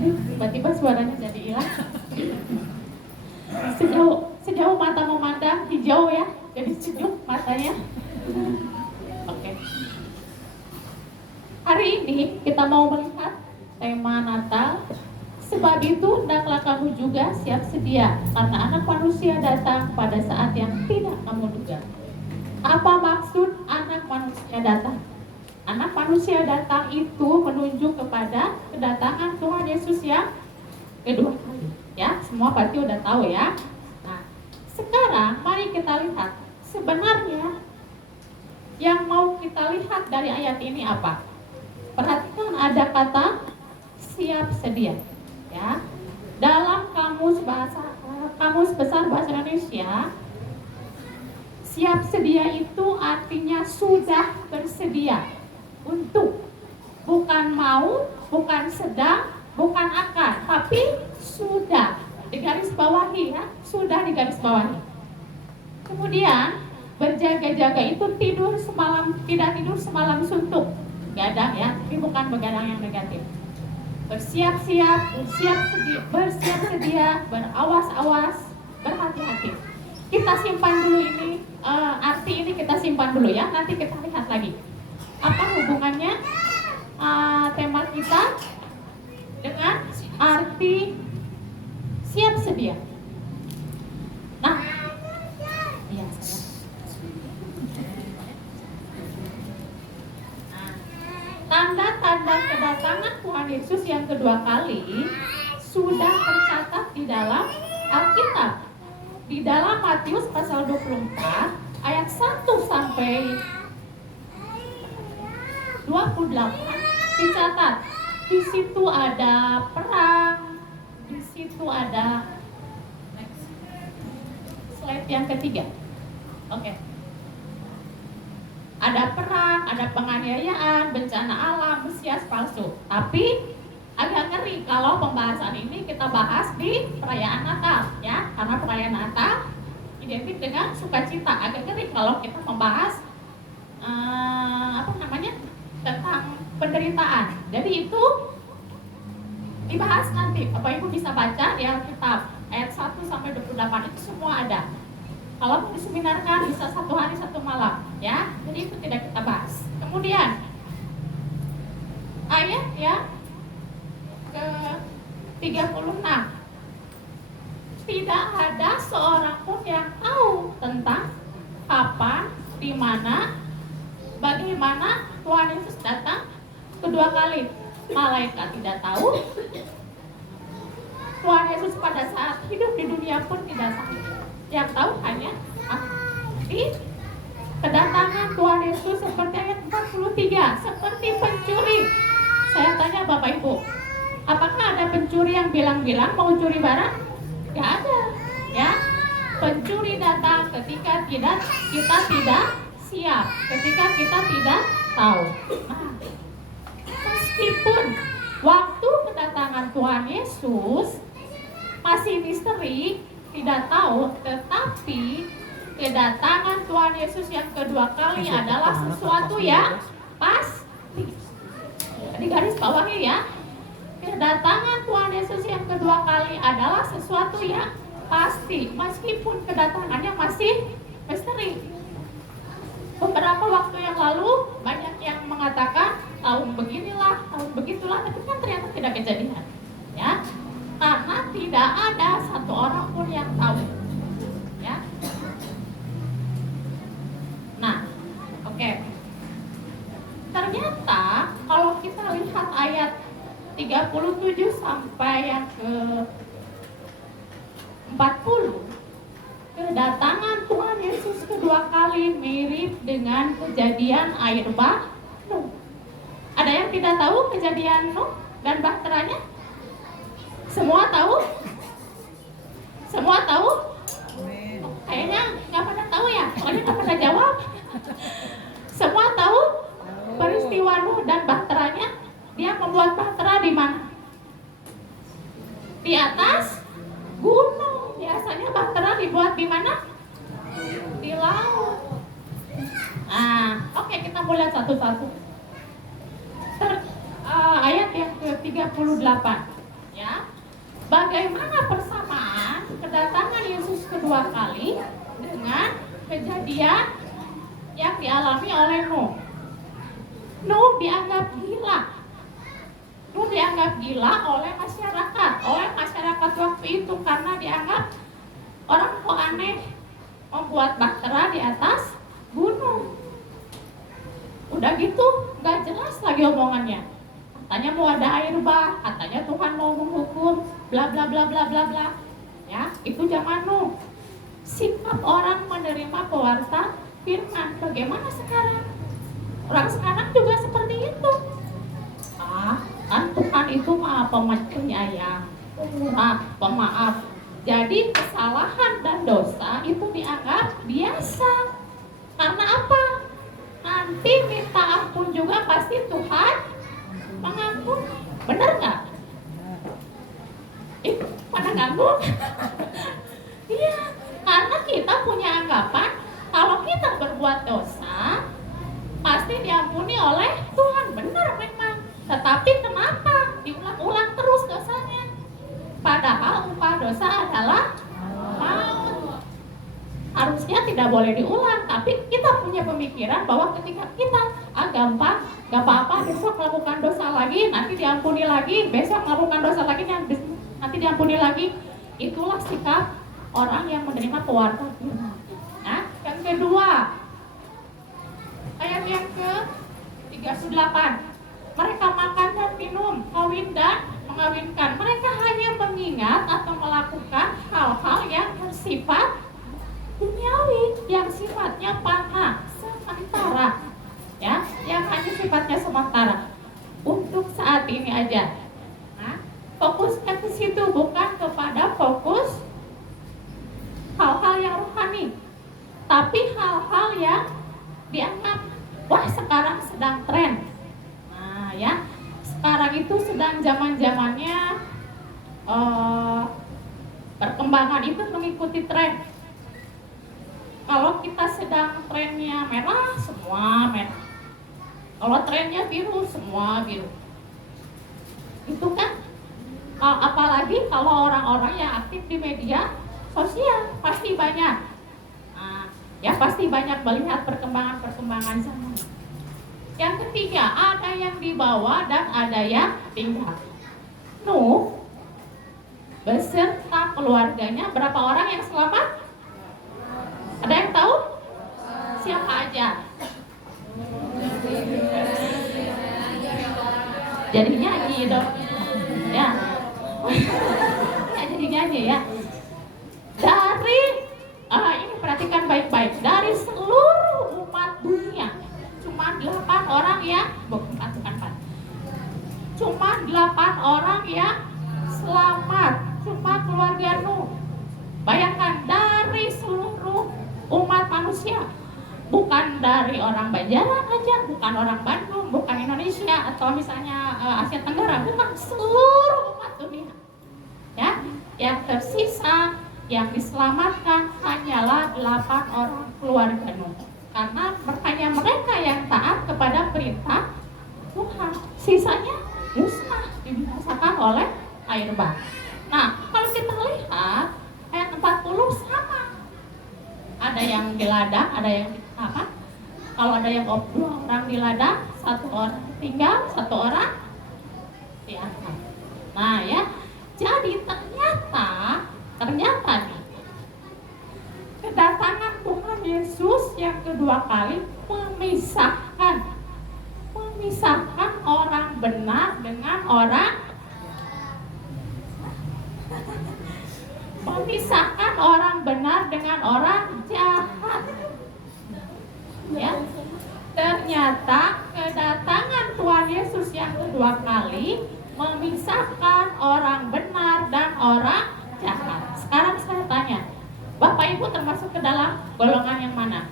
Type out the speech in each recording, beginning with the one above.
Tiba-tiba suaranya jadi hilang. Sejauh mata memandang hijau ya, jadi sejuk matanya. Oke. Hari ini kita mau melihat tema Natal. Sebab itu hendaklah kamu juga siap sedia, karena anak manusia datang pada saat yang tidak kamu duga. Apa maksud anak manusia datang? Anak manusia datang itu menunjuk kepada kedatangan Tuhan Yesus yang kedua kali. Ya, semua pasti udah tahu ya. Nah, sekarang mari kita lihat sebenarnya yang mau kita lihat dari ayat ini apa? Perhatikan ada kata siap sedia. Ya, dalam kamus besar bahasa Indonesia, siap sedia itu artinya sudah bersedia untuk, bukan mau, bukan sedang, bukan akan, tapi sudah digaris bawahi ya, sudah digaris bawahi. Kemudian berjaga-jaga itu tidur semalam, tidak tidur semalam suntuk, gadang ya, tapi bukan begadang yang negatif. Bersiap-siap, bersiap sedia, berawas-awas, berhati-hati. Kita simpan dulu ini, arti ini kita simpan dulu ya, nanti kita lihat lagi. Apa hubungannya tema kita dengan arti siap sedia? Nah, iya saya. Tanda-tanda kedatangan Tuhan Yesus yang kedua kali sudah tercatat di dalam Alkitab. Di dalam Matius pasal 24 ayat 1 sampai 28 dicatat. Di situ ada perang, di situ ada slide yang ketiga. Oke. Ada perang, ada penganiayaan, bencana alam, Mesias palsu. Tapi agak ngeri kalau pembahasan ini kita bahas di perayaan Natal, ya, karena perayaan Natal identik dengan sukacita. Agak ngeri kalau kita membahas tentang penderitaan. Jadi itu dibahas nanti. Bapak Ibu bisa baca di Alkitab ayat 1 sampai 28 itu semua ada. Kalau mau diseminarkan bisa 1 hari 1 malam, ya. Jadi itu tidak kita bahas. Kemudian ayat ya ke 36. Tidak ada seorang pun yang tahu tentang kapan, di mana, bagaimana Tuhan Yesus datang kedua kali. Malaikat tidak tahu. Tuhan Yesus pada saat hidup di dunia pun tidak tahu. Yang tahu hanya di kedatangan Tuhan Yesus seperti ayat 43, seperti pencuri. Saya tanya Bapak Ibu, apakah ada pencuri yang bilang-bilang mau curi barang? Gak ada, ya. Pencuri datang ketika kita tidak siap, ketika kita tidak tahu. Nah, meskipun waktu kedatangan Tuhan Yesus masih misteri, tidak tahu, tetapi kedatangan Tuhan Yesus yang kedua kali adalah sesuatu yang pasti. Di garis bawahi ya, kedatangan Tuhan Yesus yang kedua kali adalah sesuatu yang pasti, meskipun kedatangannya masih misteri. Beberapa waktu yang lalu banyak yang mengatakan tahun beginilah, tahun begitulah, tapi kan ternyata tidak kejadian, ya. Karena tidak ada satu orang pun yang tahu, ya. Nah, oke. Ternyata kalau kita lihat ayat 37 sampai yang ke 40, kedatangan Tuhan Yesus kedua kali mirip dengan kejadian air bah Nuh. Ada yang tidak tahu kejadian Nuh dan bahteranya? Semua tahu? Semua tahu? Oh, kayaknya nggak pada tahu ya, pokoknya nggak pada jawab. Semua tahu peristiwa Nuh dan bahteranya? Dia membuat bahtera di mana? Di atas gunung. Biasanya bahtera dibuat di mana? Di laut. Nah, oke, kita mulai satu-satu. Ayat yang ke-38. Bagaimana persamaan kedatangan Yesus kedua kali dengan kejadian yang dialami oleh Nuh? Nuh dianggap gila. Nuh dianggap gila oleh masyarakat waktu itu karena dianggap orang kok aneh membuat bahtera di atas gunung. Udah gitu nggak jelas lagi omongannya. Katanya mau ada air bah, katanya Tuhan mau menghukum, bla bla bla bla bla bla. Ya, itu zaman Nuh. Sikap orang menerima pewarta firman. Bagaimana sekarang? Orang sekarang juga seperti itu. Kan Tuhan itu maha penyayang, pemaaf. Jadi kesalahan dan dosa itu dianggap biasa. Karena apa? Nanti minta ampun juga pasti Tuhan mengampuni. Benar nggak? Pada ngambung? Iya, karena kita punya anggapan kalau kita berbuat dosa pasti diampuni oleh Tuhan. Benar memang. Tetapi kenapa diulang-ulang terus dosanya? Padahal upah dosa adalah maut. Harusnya tidak boleh diulang, tapi kita punya pemikiran bahwa ketika kita gampang, gak apa-apa, besok melakukan dosa lagi, nanti diampuni lagi, besok melakukan dosa lagi, nanti diampuni lagi. Itulah sikap orang yang menerima pewarta firman. Nah, yang kedua, ayat yang ke-38. Mereka makan dan minum, kawin dan mengawinkan. Mereka hanya mengingat atau melakukan hal-hal yang bersifat duniawi, yang sifatnya fana, sementara, ya, yang hanya sifatnya sementara untuk saat ini aja. Nah, fokusnya ke situ, bukan kepada fokus hal-hal yang rohani, tapi hal-hal yang dianggap wah sekarang sedang tren. Nah, ya, sekarang itu sedang zaman-zamannya perkembangan itu mengikuti tren. Kalau kita sedang trennya merah, semua merah. Kalau trennya biru, semua biru. Itu kan, apalagi kalau orang-orang yang aktif di media sosial, pasti banyak. Nah, ya pasti banyak melihat perkembangan zaman. Yang ketiga, ada yang dibawa dan ada yang tinggal. Nuh beserta keluarganya, berapa orang yang selamat? Ada yang tahu? Siapa aja? Jadi nyanyi dong. Ya. Ya jadi nyanyi ya. Dari ini perhatikan baik-baik. Dari seluruh umat dunia, cuma 8 orang yang bukan 4. Cuma 8 orang yang selamat. Cuma keluarga Nuh. Bayangkan, dari seluruh umat manusia, bukan dari orang Banjaran aja, bukan orang Bandung, bukan Indonesia atau misalnya Asia Tenggara, bukan, seluruh umat dunia. Ya, yang tersisa, yang diselamatkan hanyalah 8 orang keluarga Nuh. Karena hanya mereka yang taat kepada perintah Tuhan. Sisanya musnah, dibinasakan oleh air bah. Nah, kalau kita lihat ayat 40 sama. Ada yang di ladang, ada yang di apa? Kalau ada yang 2 orang di ladang, 1 orang tinggal, 1 orang diangkat. Nah ya, jadi ternyata nih, kedatangan Tuhan Yesus yang kedua kali memisahkan orang benar dengan orang, memisahkan orang benar dengan orang jahat. Ya, ternyata kedatangan Tuhan Yesus yang kedua kali memisahkan orang benar dan orang jahat. Sekarang saya tanya, Bapak Ibu termasuk ke dalam golongan yang mana?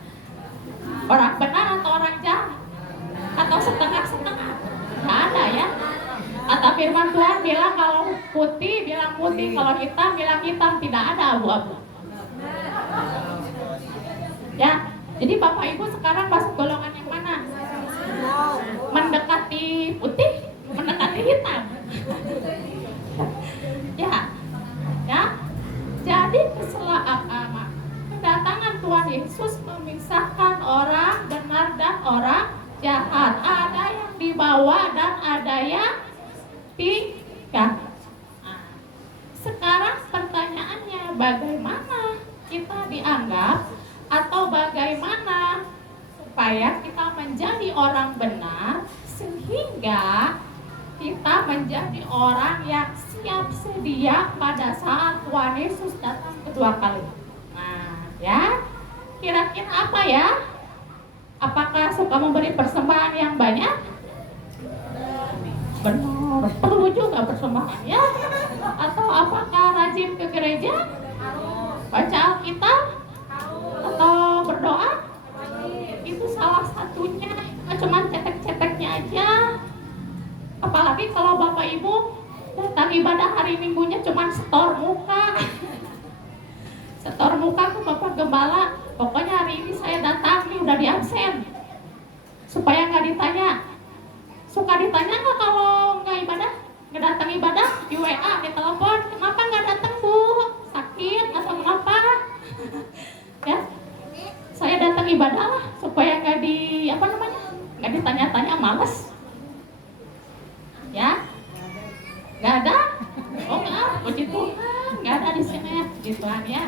Orang benar atau orang jahat? Atau setengah-setengah? Nggak ada ya. Kata firman Tuhan bilang kalau putih, bilang putih, kalau hitam, bilang hitam, tidak ada abu-abu. Ya, jadi Bapak Ibu sekarang masuk golongan yang mana? Mendekati putih, mendekati hitam. Ya, Yesus memisahkan orang benar dan orang jahat. Ada yang di bawah dan ada yang tingkat. Nah, sekarang pertanyaannya, bagaimana kita dianggap atau bagaimana supaya kita menjadi orang benar sehingga kita menjadi orang yang siap sedia pada saat Tuhan Yesus datang kedua kali. Nah, ya, kira-kira apa ya? Apakah suka memberi persembahan yang banyak? Benar, perlu juga persembahan ya. Atau apakah rajin ke gereja? Baca Alkitab? Atau berdoa? Itu salah satunya. Cuma cetek-ceteknya aja. Apalagi kalau Bapak Ibu datang ibadah hari Minggunya cuma setor muka. Setor muka ke Bapak Gembala, pokoknya hari ini saya datang nih udah di absen. Supaya nggak ditanya. Suka ditanya nggak kalau nggak ibadah? Nggak datang ibadah? Di WA, di telepon, kenapa nggak datang Bu? Sakit atau kenapa? Ya, saya datang ibadah lah supaya nggak nggak ditanya-tanya, males. Ya, nggak ada? Oh nggak, puji Tuhan, nggak ada di sini, puji Tuhan ya.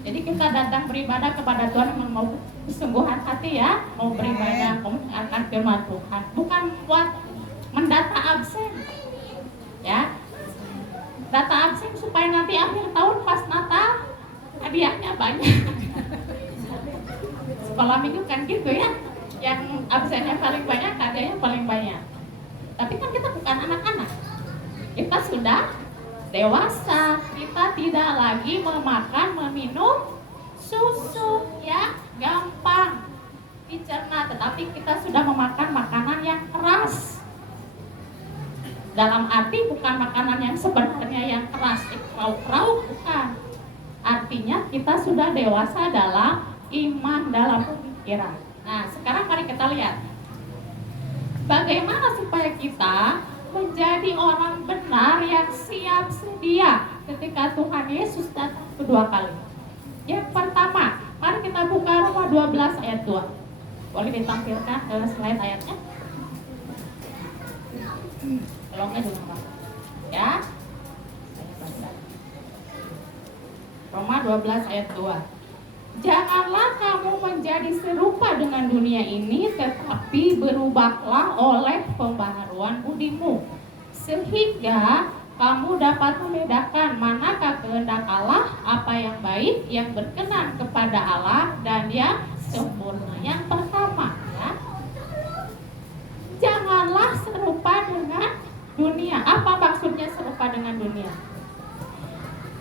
Jadi kita datang beribadah kepada Tuhan yang mau kesungguhan hati ya, mau beribadah mendengarkan firman Tuhan, bukan buat mendata absen, ya. Data absen supaya nanti akhir tahun pas Natal hadiahnya banyak. Sekolah minggu kan gitu ya, yang absennya paling banyak, hadiahnya paling banyak. Tapi kan kita bukan anak-anak, kita sudah dewasa, kita tidak lagi meminum susu ya, gampang dicerna, tetapi kita sudah memakan makanan yang keras. Dalam arti bukan makanan yang sebenarnya yang keras, krauk-krauk, bukan. Artinya kita sudah dewasa dalam iman, dalam pemikiran. Nah, sekarang mari kita lihat bagaimana supaya kita menjadi orang benar yang siap sedia ketika Tuhan Yesus datang kedua kali. Yang pertama, mari kita buka Roma 12 ayat 2. Boleh ditampilkan slide ayatnya? Kalau enggak juga apa. Ya. Roma 12 ayat 2. Janganlah kamu menjadi serupa dengan dunia ini, tetapi berubahlah oleh pembaharuan budimu, sehingga kamu dapat membedakan manakah kehendak Allah, apa yang baik, yang berkenan kepada Allah, dan yang sempurna. Yang pertama, ya, janganlah serupa dengan dunia. Apa maksudnya serupa dengan dunia?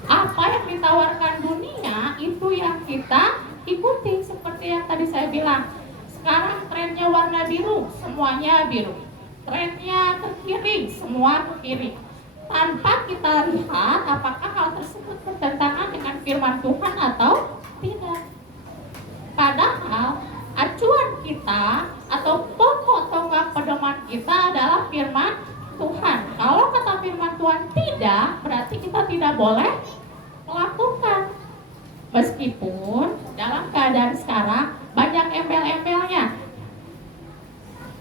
Apa yang ditawarkan dunia itu yang kita ikuti. Seperti yang tadi saya bilang, sekarang trennya warna biru, semuanya biru. Trennya ke kiri, semua ke kiri. Tanpa kita lihat apakah hal tersebut bertentangan dengan firman Tuhan atau tidak. Padahal acuan kita atau pokok tonggak pedoman kita adalah firman Tuhan. Kalau kata firman Tuhan tidak, berarti kita tidak boleh melakukan. Meskipun dalam keadaan sekarang banyak embel-embelnya.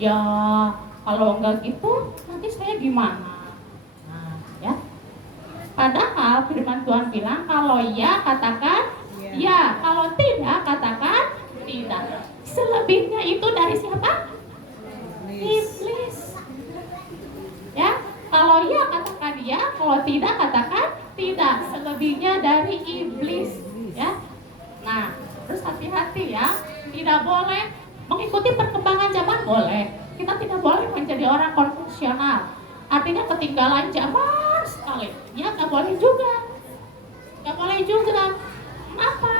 Ya, kalau enggak gitu nanti saya gimana? Nah, ya. Padahal firman Tuhan bilang kalau ya katakan ya, kalau tidak katakan tidak. Selebihnya itu dari siapa? Iblis. Ya, kalau ya katakan ya, kalau tidak katakan tidak. Selebihnya dari iblis, ya. Nah, terus hati-hati ya, tidak boleh mengikuti perkembangan zaman, boleh. Kita tidak boleh menjadi orang konvensional. Artinya ketinggalan zaman sekali. Ya, nggak boleh juga. Nggak boleh juga. Kenapa?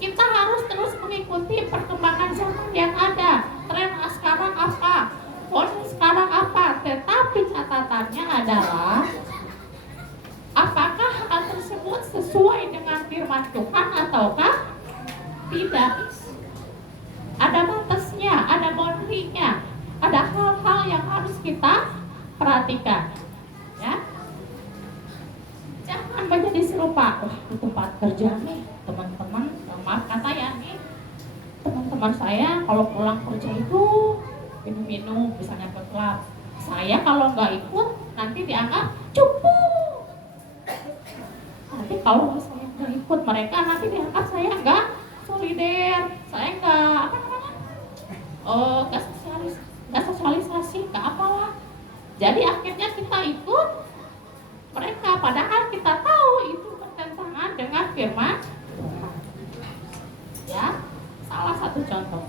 Kita harus terus mengikuti perkembangan zaman yang ada. Tren sekarang apa? Mode sekarang apa? Tetapi catatannya adalah apakah hal tersebut sesuai dengan firman Tuhan ataukah tidak? Ada batasnya, ada boundary-nya, ada hal-hal yang harus kita perhatikan, ya. Jangan menjadi serupa. Wah, di tempat kerja nih, teman-teman, maaf kata ya nih, teman saya kalau pulang kerja itu minum-minum, misalnya ke klub. Saya kalau nggak ikut nanti dianggap cupu. Nanti kalau saya nggak ikut mereka nanti dianggap saya nggak solider, saya nggak apa namanya, nggak sosialisasi, nggak apalah. Jadi akhirnya kita ikut mereka, padahal kita tahu itu bertentangan dengan firman Tuhan. Ya, salah satu contoh.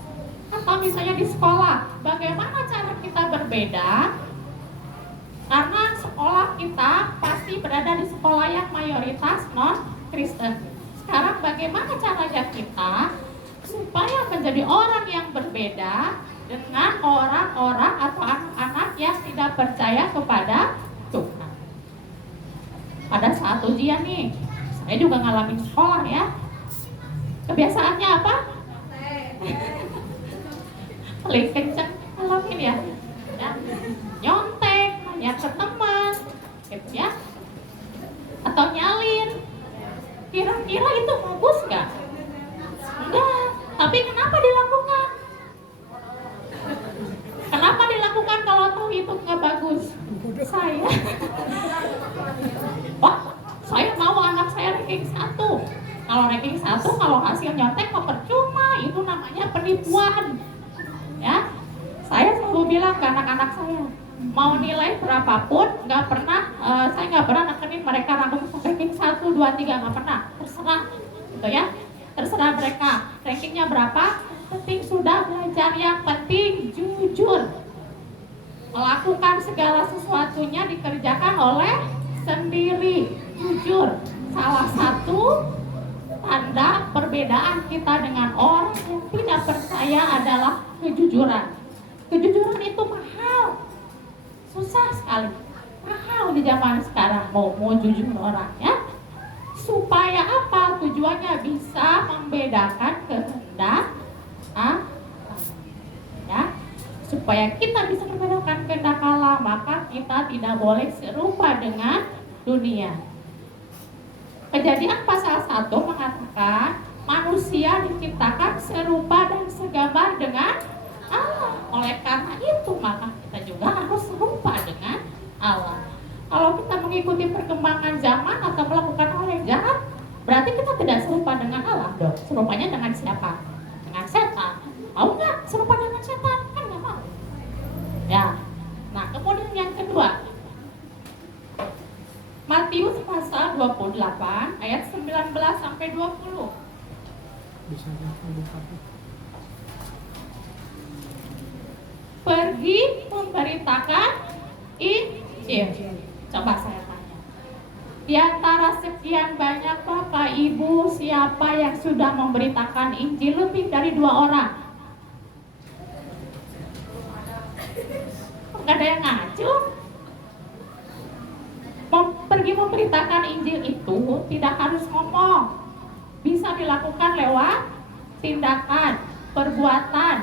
Atau misalnya di sekolah, bagaimana cara kita berbeda? Karena sekolah kita pasti berada di sekolah yang mayoritas non-Kristen. Sekarang bagaimana caranya kita supaya menjadi orang yang berbeda dengan orang-orang atau anak-anak yang tidak percaya kepada Tuhan? Pada saat ujian nih, saya juga ngalamin sekolah ya. Kebiasaannya apa? Paling kenceng ngalamin ya, nyontek, nanya ke teman, gitu ya, atau nyalin. Kira-kira itu bagus nggak? Enggak. Tapi kenapa dilakukan? Kenapa dilakukan kalau tahu itu nggak bagus? Saya mau anak saya ranking 1. Kalau ranking 1, kalau hasil nyontek mah percuma, itu namanya penipuan. Ya, saya selalu bilang ke anak-anak saya, mau nilai berapapun, saya nggak pernah nekenin mereka ranking 1, 2, 3, nggak pernah. Terserah, gitu ya. Terserah mereka rankingnya berapa, penting sudah belajar, yang penting jujur. Melakukan segala sesuatunya dikerjakan oleh sendiri, jujur. Salah satu tanda perbedaan kita dengan orang yang tidak percaya adalah kejujuran. Kejujuran itu mahal, susah sekali, mahal di zaman sekarang mau jujur orang ya. Supaya apa? Tujuannya bisa membedakan kehendak ya. Supaya kita bisa membedakan kehendak Allah, maka kita tidak boleh serupa dengan dunia. Kejadian pasal 1 mengatakan manusia diciptakan serupa dan segambar dengan Allah. Oleh karena itu maka kita juga harus serupa dengan Allah. Kalau kita mengikuti perkembangan zaman atau melakukan hal yang jahat, berarti kita tidak serupa dengan Allah dong. Serupanya dengan siapa? Dengan setan. Mau nggak serupa dengan setan? Kan nggak mau. Ya. Nah, kemudian yang kedua, Matius pasal 28 ayat 19 sampai 20. Bisa pergi memberitakan Injil. Coba saya tanya. Di antara sekian banyak Bapak Ibu, siapa yang sudah memberitakan Injil lebih dari 2 orang? Enggak ada yang ngacung. Pergi memberitakan Injil itu tidak harus ngomong, bisa dilakukan lewat tindakan, perbuatan.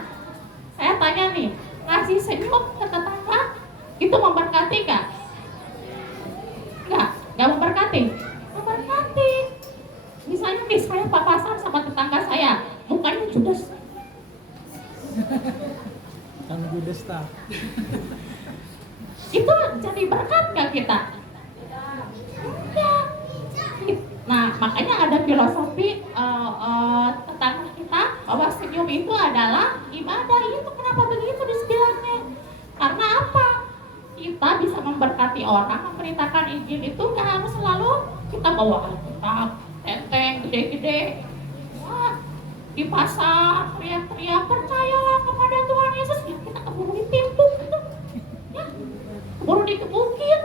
Saya tanya nih, ngasih senyum ke tetangga itu memberkati nggak? Nggak memberkati. Memberkati. Misalnya nih, saya papasan sama tetangga saya, mukanya judes. Kang judes tak? Itu jadi berkat nggak kita? Enggak. Nah, makanya ada filosofi tetangga kita bahwa senyum itu adalah ibadah. Itu kenapa begitu dibilangnya? Karena apa? Kita bisa memberkati orang, memberitakan Injil itu nggak harus selalu kita bawa Alkitab, tenteng gede-gede. Wah, di pasar teriak-teriak percayalah kepada Tuhan Yesus, ya kita keburu ditimpuk gitu. Ya, keburu dikebukin.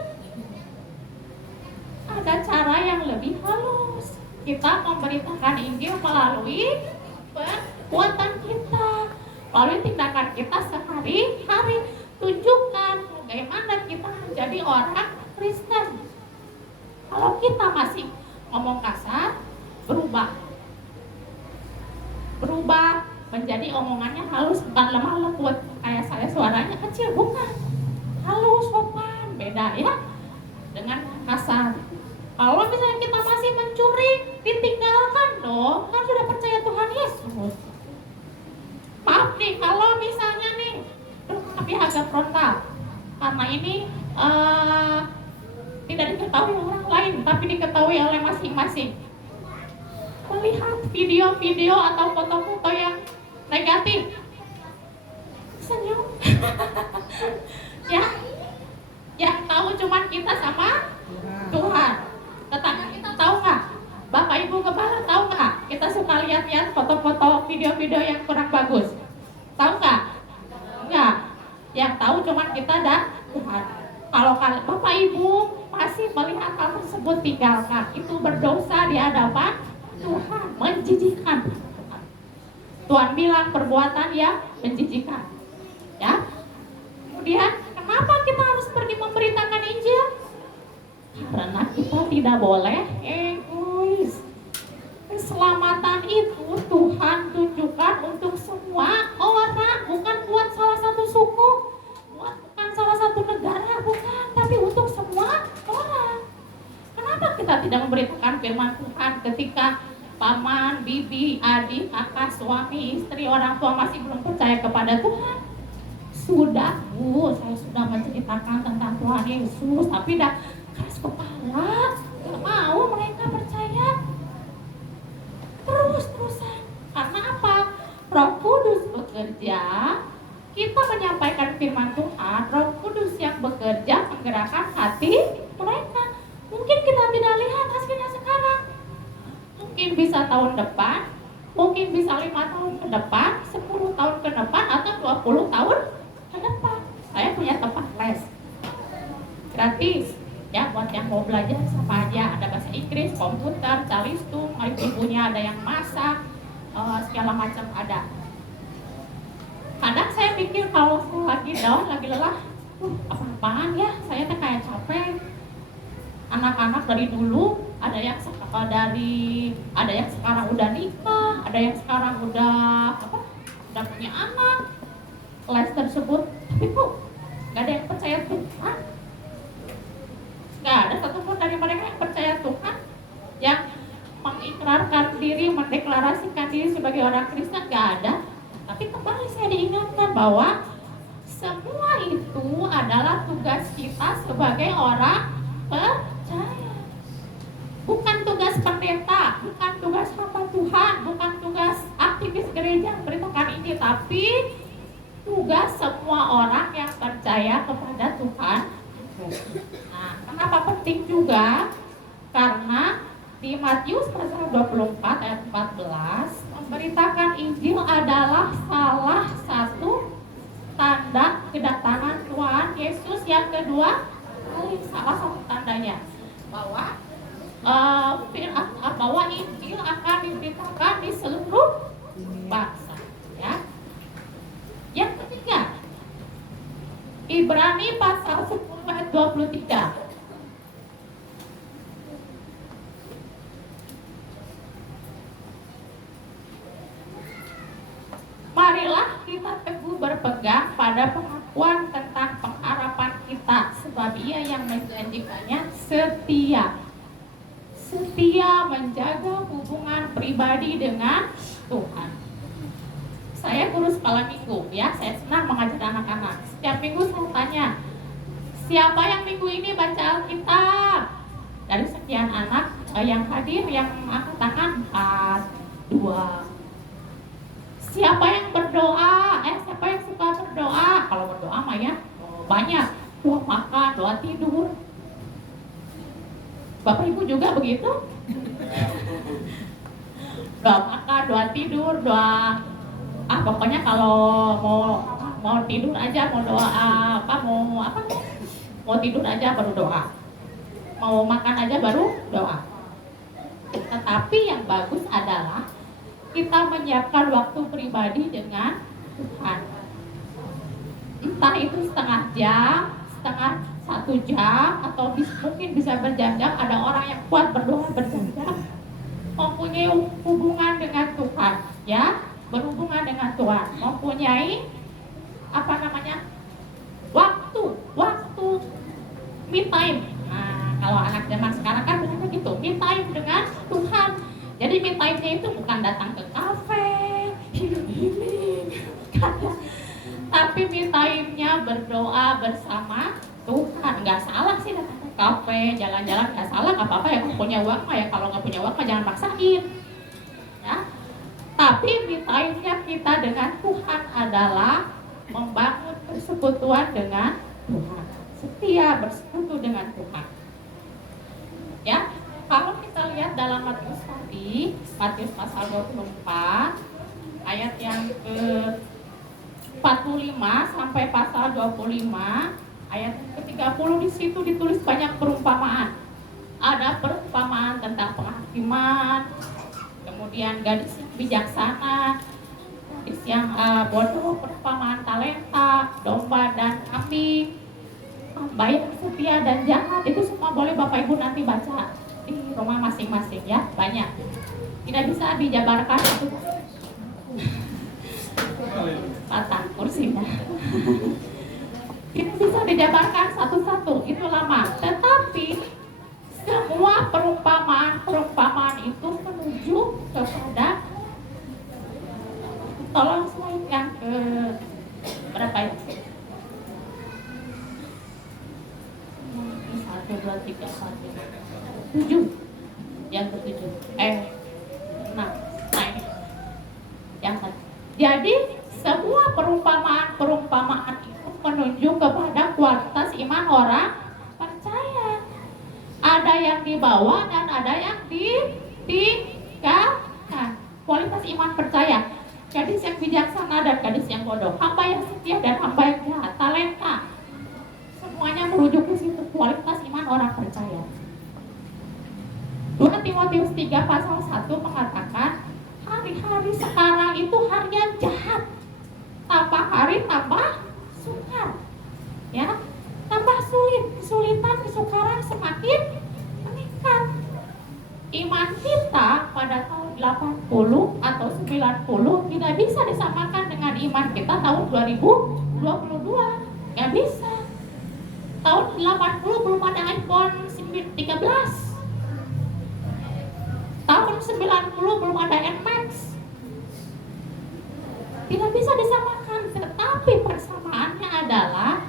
Ada cara yang lebih halus. Kita memberitakan Injil melalui perbuatan kita, melalui tindakan kita sehari-hari. Tunjukkan bagaimana kita menjadi orang Kristen. Kalau kita masih ngomong kasar, berubah menjadi omongannya halus, bukan lemah lembut kayak saya suaranya kecil, bukan. Halus, sopan, beda ya dengan kasar. Kalau misalnya kita masih mencuri, ditinggalkan dong, kan sudah percaya Tuhan Yesus. Maaf nih, kalau misalnya nih, tapi agak frontal, karena ini tidak diketahui orang lain, tapi diketahui oleh masing-masing. Melihat video-video atau foto-foto yang negatif, senyum. Ya, yang tahu cuman kita sama Tuhan. Tetangga kita tahu nggak? Bapak Ibu Gembala tahu nggak? Kita suka lihat-lihat foto-foto, video-video yang kurang bagus. Tahu nggak? Nggak. Yang tahu cuman kita dan Tuhan. Kalau Bapak Ibu masih melihat hal tersebut, tinggalkan. Itu berdosa di hadapan Tuhan, menjijikkan. Tuhan bilang perbuatan yang menjijikkan. Ya. Kemudian kenapa kita harus pergi memberitakan Injil? Karena kita tidak boleh egois. Keselamatan itu Tuhan tunjukkan untuk semua orang, bukan buat salah satu suku, bukan salah satu negara, bukan, tapi untuk semua orang. Kenapa kita tidak memberitakan firman Tuhan ketika paman, bibi, adik, kakak, suami, istri, orang tua masih belum percaya kepada Tuhan? Sudah, Bu, saya sudah menceritakan tentang Tuhan Yesus, tapi dah keras kepala, gak mau mereka percaya. Terus-terusan. Karena apa? Roh Kudus bekerja, kita menyampaikan firman Tuhan, Roh Kudus yang bekerja menggerakkan hati mereka. Mungkin kita tidak lihat hasilnya sekarang, mungkin bisa tahun depan, mungkin bisa 5 tahun ke depan, 10 tahun ke depan, atau 20 tahun ke depan. Saya punya tempat les gratis ya, buat yang mau belajar sama aja. Ada bahasa Inggris, komputer, calistung, ibunya ada yang masak, segala macam ada. Kadang saya pikir kalau saya lagi down, lagi lelah, apa-apaan ya, saya tuh kayak capek. Anak-anak dari dulu ada yang sekarang udah nikah, ada yang sekarang udah punya anak. Les tersebut, tapi kok nggak ada yang percaya Tuhan. Nggak ada satupun dari mereka yang percaya Tuhan, yang mengikrarkan diri, mendeklarasikan diri sebagai orang Kristen, nggak ada. Tapi kembali saya diingatkan bahwa semua itu adalah tugas kita sebagai orang percaya. Bukan tugas pendeta, bukan tugas hamba Tuhan, bukan tugas aktivis gereja memberitakan ini, tapi tugas semua orang yang percaya kepada Tuhan. Nah, kenapa penting juga? Karena di Matius pasal 24 ayat 14, memberitakan Injil adalah salah satu tanda kedatangan Tuhan Yesus yang kedua kali. Salah satu tandanya bahwa Injil akan diberitakan di seluruh bangsa. Ya. Yang ketiga, Ibrani pasal 10 ayat 23. Marilah kita teguh berpegang pada pengakuan tentang pengharapan kita, sebab Ia yang menjanjikannya setia. Setia menjaga hubungan pribadi dengan Tuhan. Saya guru sekolah minggu, ya, saya senang mengajar anak-anak. Setiap minggu saya tanya, siapa yang minggu ini baca Alkitab? Dari sekian anak yang hadir, yang angkat tangan 4, 2. Siapa yang berdoa? Siapa yang suka berdoa? Kalau berdoa mah ya banyak. Doa makan, doa tidur. Bapak Ibu juga begitu? Doa makan, doa tidur, doa pokoknya kalau mau tidur aja, mau doa mau tidur aja baru doa, mau makan aja baru doa. Tetapi yang bagus adalah kita menyiapkan waktu pribadi dengan Tuhan. Entah itu setengah jam, setengah 1 jam, atau mungkin bisa berjam-jam. Ada orang yang kuat berdoa berjam-jam, mempunyai hubungan dengan Tuhan, ya, berhubungan dengan Tuhan, mempunyai waktu me time. Nah, kalau anak zaman sekarang kan bilangnya gitu, me time dengan Tuhan. Jadi me time-nya itu bukan datang ke kafe, healing, berdoa bersama Tuhan. Nggak salah sih datang ke kafe, jalan-jalan, nggak salah, nggak apa-apa ya. Kalau punya uang mah ya, kalau nggak punya uang mah jangan maksain, ya. Tapi me time-nya kita dengan Tuhan adalah membangun persekutuan dengan Tuhan, setia bersekutu dengan Tuhan. Ya, kalau kita lihat dalam Matius tadi, Matius pasal 24 ayat yang ke 45 sampai pasal 25 ayat ke 30, di situ ditulis banyak perumpamaan. Ada perumpamaan tentang penghakiman, kemudian gadis yang bijaksana, gadis yang bodoh, perumpamaan talenta, domba dan kambing, hamba yang setia dan jahat. Itu semua boleh Bapak Ibu nanti baca di rumah masing-masing ya, banyak. Tidak bisa dijabarkan itu. Patah kursinya. Tidak bisa dijabarkan satu-satu, itu lama. Tetapi semua perumpamaan itu menuju kepada, tolong slide yang ke berapa ya? 1, 2, 3, 4, 7. Yang ke-7. 6. Nah ini. Yang tadi. Jadi semua perumpamaan itu menunjuk kepada kualitas iman orang percaya. Ada yang dibawa dan ada yang ditinggalkan. Kualitas iman percaya. Gadis yang bijaksana dan gadis yang bodoh, hamba yang setia dan hamba yang jahat, talenta. Semuanya merujuk ke situ, kualitas iman orang percaya. 2 Timotius 3 pasal 1 mengatakan, hari-hari sekarang itu hari yang jahat. Tambah hari tambah sukar. Ya, tambah sulit, kesulitan, kesukaran semakin meningkat. Iman kita pada tahun 80 atau 90 tidak bisa disamakan dengan iman kita tahun 2022. Nggak bisa. Tahun 80 belum ada iPhone 13. Tahun 90 belum ada NMAX. Tidak bisa disamakan, tetapi persamaannya adalah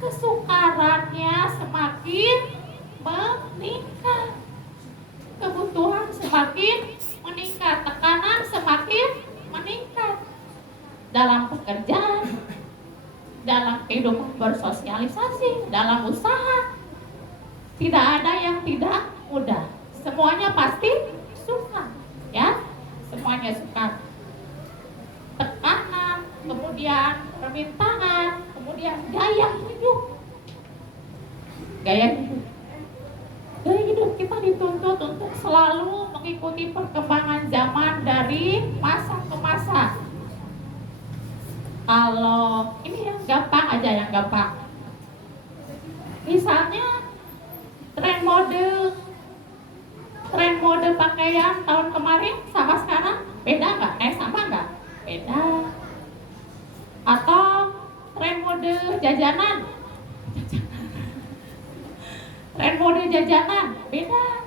kesukarannya semakin meningkat, kebutuhan semakin meningkat, tekanan semakin meningkat dalam pekerjaan, dalam kehidupan bersosialisasi, dalam usaha. Tidak ada yang tidak mudah, semuanya pasti suka, ya, semuanya suka. Tekanan, kemudian permintaan, kemudian gaya hidup. Gaya hidup kita dituntut untuk selalu mengikuti perkembangan zaman dari masa ke masa. Kalau ini yang gampang aja, yang gampang. Misalnya tren mode pakaian tahun kemarin sama sekarang beda nggak? Sama nggak? Beda. Atau tren mode jajanan, tren mode jajanan beda.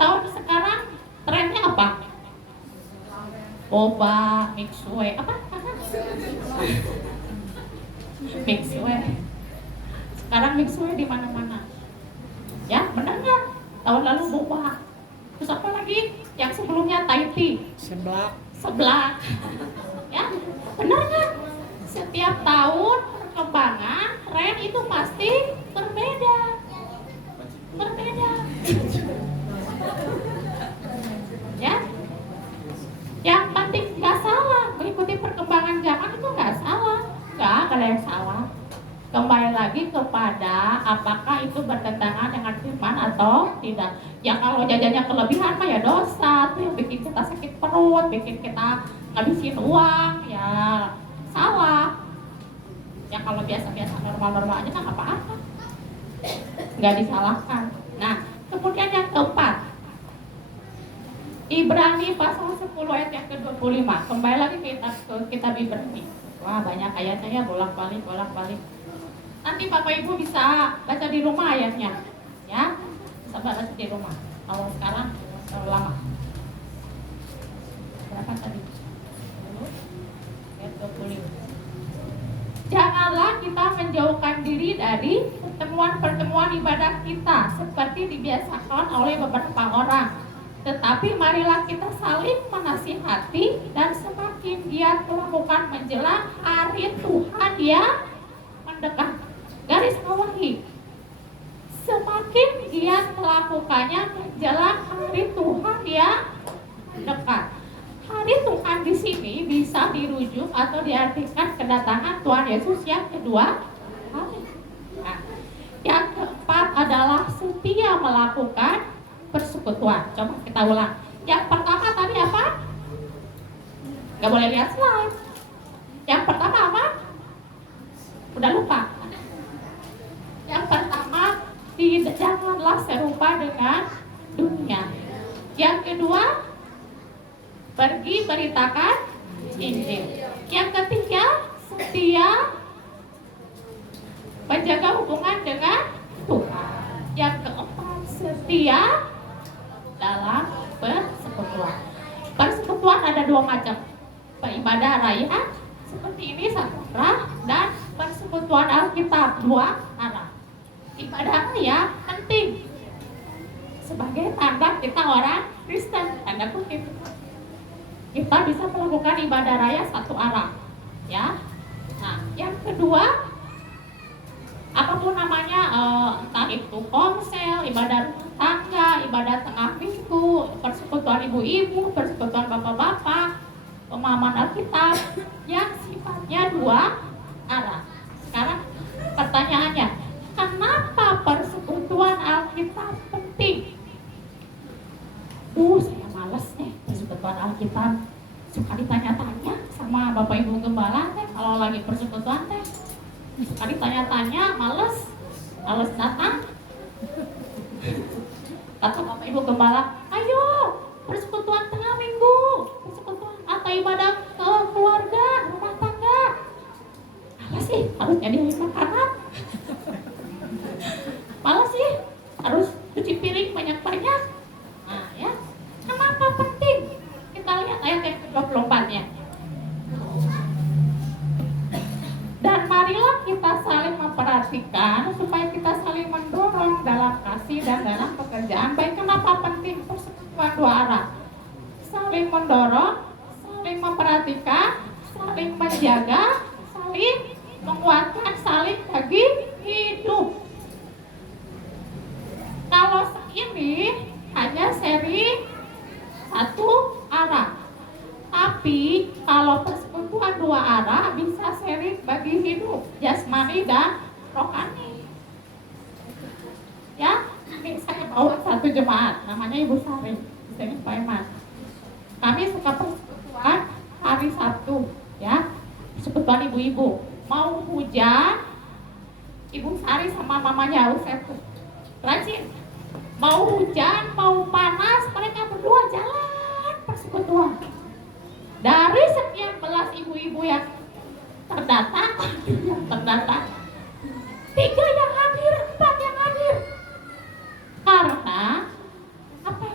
Tahun sekarang trennya apa? Boba, mixue, apa? Mixue. Sekarang mixue di mana-mana. Ya, benar nggak? Tahun lalu boba. Terus apa lagi? Yang sebelumnya Thai tea. Seblak. Ya, benar nggak? Setiap tahun perkembangan tren itu pasti berbeda. Ya, yang penting nggak salah, mengikuti perkembangan zaman itu nggak salah, nggak ada yang salah. Kembali lagi kepada apakah itu bertentangan dengan firman atau tidak. Ya kalau jajannya kelebihan mah ya dosa, tuh yang bikin kita sakit perut, bikin kita ngabisin uang, ya salah. Ya kalau biasa-biasa normal-normal aja kan apa-apa, nggak disalahkan. Nah, kemudian yang keempat, Ibrani pasal 10 ayat yang ke-25. Kembali lagi ke kitab Ibrani. Wah, banyak ayatnya ya, bolak-balik. Nanti Bapak Ibu bisa baca di rumah ayatnya, ya. Bisa baca di rumah. Kalau sekarang terlalu lama. Berapa tadi? 10 ayat 25. Janganlah kita menjauhkan diri dari pertemuan-pertemuan ibadah kita seperti dibiasakan oleh beberapa orang. Tetapi marilah kita saling menasihati dan semakin giat melakukan menjelang hari Tuhan yang mendekat. Garis bawahi, semakin giat melakukannya menjelang hari Tuhan yang mendekat. Hari Tuhan di sini bisa dirujuk atau diartikan kedatangan Tuhan Yesus yang kedua kali. Nah, yang keempat adalah setia melakukan persekutuan. Coba kita ulang. Yang pertama tadi apa? Gak boleh lihat slide. Yang pertama apa? Udah lupa. Yang pertama, janganlah serupa dengan dunia. Yang kedua, pergi beritakan Injil. Yang ketiga, setia menjaga hubungan dengan Tuhan. Yang keempat, setia dalam persekutuan. Persekutuan ada dua macam. Beribadah raya seperti ini satu arah, dan persekutuan Alkitab dua arah. Ibadah raya penting sebagai tanda kita orang Kristen, tanda kutip. Kita bisa melakukan ibadah raya satu arah, ya. Nah, yang kedua, apapun namanya, entah itu konsel, ibadah rumah tangga, ibadah tengah minggu, persekutuan ibu-ibu, persekutuan bapak-bapak, pemahaman Alkitab, yang sifatnya dua arah. Sekarang pertanyaannya, kenapa persekutuan Alkitab penting? Saya malas nih persekutuan Alkitab. Suka ditanya-tanya sama Bapak Ibu Gembala teh kalau lagi persekutuan teh. Suka ditanya-tanya, males datang. Kata Bapak Ibu Gembala, ayo persekutuan tengah minggu, persekutuan atau ibadah ke keluarga, rumah tangga. Apa sih harus jadi makanan? Malas sih harus cuci piring banyak-banyak. Nah ya, kenapa penting? Kita lihat ayat yang ke-24-nya. Dan marilah kita saling memperhatikan supaya kita saling mendorong dalam kasih dan dalam pekerjaan baik. Kenapa penting persekutuan dua arah? Saling mendorong, saling memperhatikan, saling menjaga, saling menguatkan, saling bagi hidup. Kalau ini hanya seri satu arah, tapi kalau persekutuan dua arah bisa seri bagi hidup jasmani dan rohani. Ya, ini saya bawa satu jemaat, namanya Ibu Sari di sini Pak Eman. Kami suka persekutuan hari Sabtu, ya, persekutuan ibu-ibu. Mau hujan, Ibu Sari sama mamanya Usep rajin. Mau hujan, mau panas, mereka berdua jalan persekutuan. Dari sekian belas ibu-ibu yang terdata, 3 yang hadir, 4 yang hadir. Karena apa?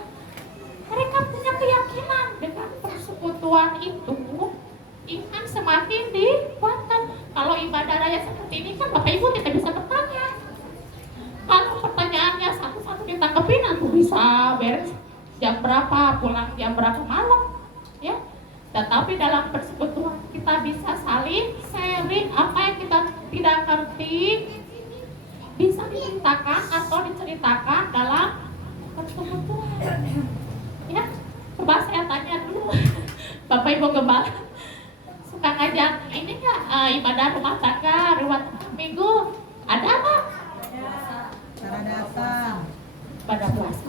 Mereka punya keyakinan dengan persekutuan itu, iman semakin dikuatkan. Kalau ibadah raya seperti ini kan Bapak Ibu tidak bisa bertanya. Kalau pertanyaannya satu-satu ditangkepin, nanti bisa beres jam berapa, pulang jam berapa malam, ya. Tetapi dalam persekutuan kita bisa saling sharing apa yang kita tidak ngerti, bisa diceritakan atau diceritakan dalam persekutuan. Ya, coba saya tanya dulu, Bapak Ibu Gembala, suka ngajak ini nggak ibadah rumah tangga, rumah minggu, ada apa? Cara datang. Pada puasa.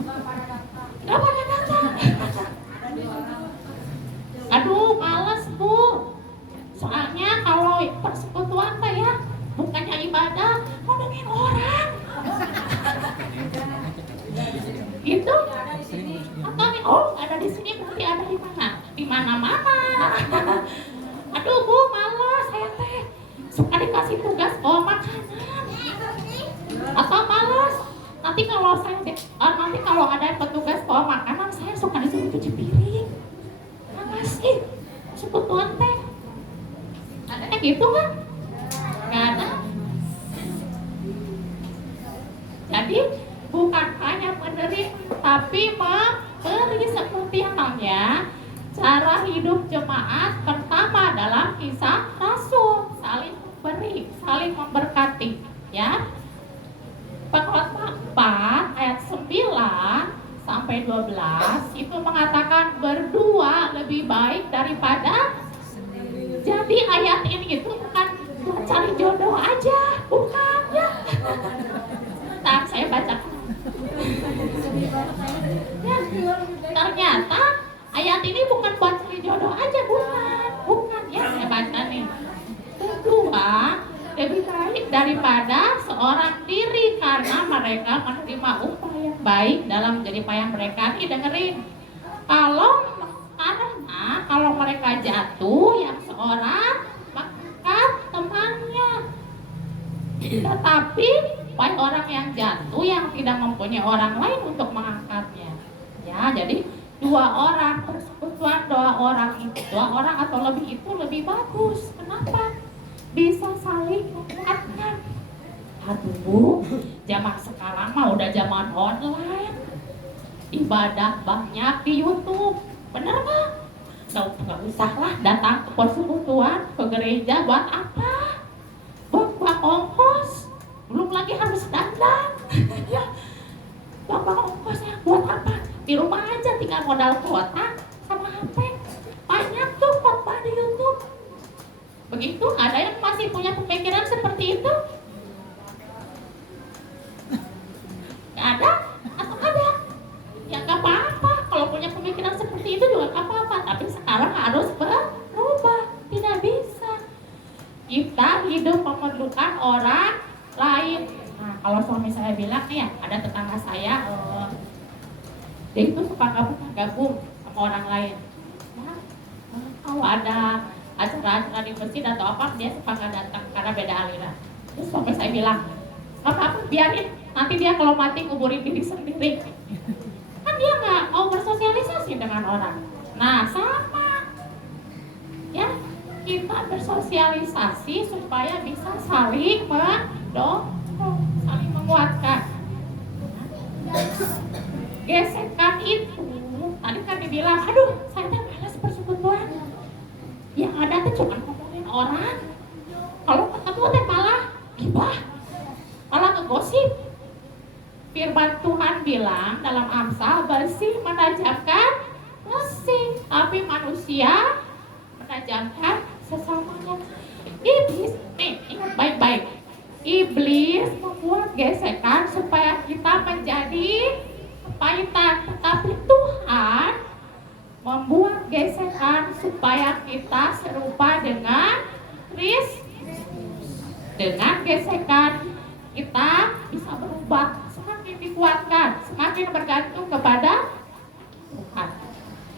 Nggak pada datang. Aduh, males Bu. Soalnya kalau persekutuan teh ya, bukannya ibadah, ngomongin orang. Gitu. Atau ada di sini berarti ada di mana? Di mana-mana. Aduh Bu, males saya teh. Suka dikasih tugas bawa makanan. Atau males. Nanti kalau ada petugas bawa makanan, saya suka disuruh cuci piring. Masih persekutuan teh. Ada yang gitu kan? Gak ada. tapi memberi seperti halnya cara hidup jemaat pertama dalam Kisah Rasul, saling memberi, saling memberkati, ya. Pengkhotbah 4 ayat 9 sampai 12 itu mengatakan berdua lebih baik daripada sendiri. Jadi ayat ini itu bukan buat cari jodoh aja, bukan ya. Bentar, saya bacakan. Ya, ternyata ayat ini bukan buat cari jodoh aja, bukan ya, saya baca nih. Berdua lebih baik daripada seorang diri karena mereka menerima upah yang baik dalam menjadi payah mereka. Nih dengerin, kalau mereka jatuh yang seorang mengangkat temannya, tetapi baik orang yang jatuh yang tidak mempunyai orang lain untuk mengangkatnya. Ya, jadi dua orang persekutuan, dua orang atau lebih itu lebih bagus. Kenapa? Bisa saling menguatkan. Aduh, zaman sekarang mah udah zaman online, ibadah banyak di YouTube, bener nggak? Nggak usah lah datang ke persekutuan, ke gereja buat apa? Buat ongkos, belum lagi harus dandan. Ya, buat ongkosnya buat apa? Di rumah aja tinggal modal kuota sama HP, banyak tuh khotbah di YouTube. Begitu, ada yang masih punya pemikiran seperti itu? Gak ada? Atau ada? Ya gak apa-apa, kalau punya pemikiran seperti itu juga gak apa-apa. Tapi sekarang harus berubah, tidak bisa. Kita hidup memerlukan orang lain. Nah, kalau suami saya bilang nih ya, ada tetangga saya, dia itu suka gabung sama orang lain. Nah, kalau ada acara-acara di masjid atau apa, dia suka nggak datang karena beda aliran. Terus sampai saya bilang, apa-apa biarin, nanti dia kalau mati kuburin diri sendiri. Kan dia nggak mau bersosialisasi dengan orang. Nah, sama ya, kita bersosialisasi supaya bisa saling mendorong, saling menguatkan. Gesekan itu tadi kan dibilang, aduh saya tak malas persekutuan. Yang ada tuh cuma ngomongin orang. Kalau ketemu teh malah gibah, malah ngegosip. Firman Tuhan bilang dalam Amsal, besi menajamkan besi, tapi manusia menajamkan sesamanya. Iblis, nih ingat baik-baik, iblis membuat gesekan supaya kita menjadi kepahitan, tetapi Tuhan membuat gesekan supaya kita serupa dengan Kristus. Dengan gesekan kita bisa berubah, semakin dikuatkan, semakin bergantung kepada Tuhan.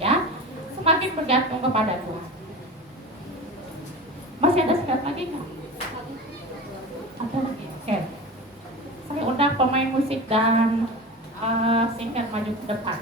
Ya, semakin bergantung kepada Tuhan. Masih ada singkat lagi nggak? Ada lagi? Oke. Saya undang pemain musik dan singkat maju ke depan.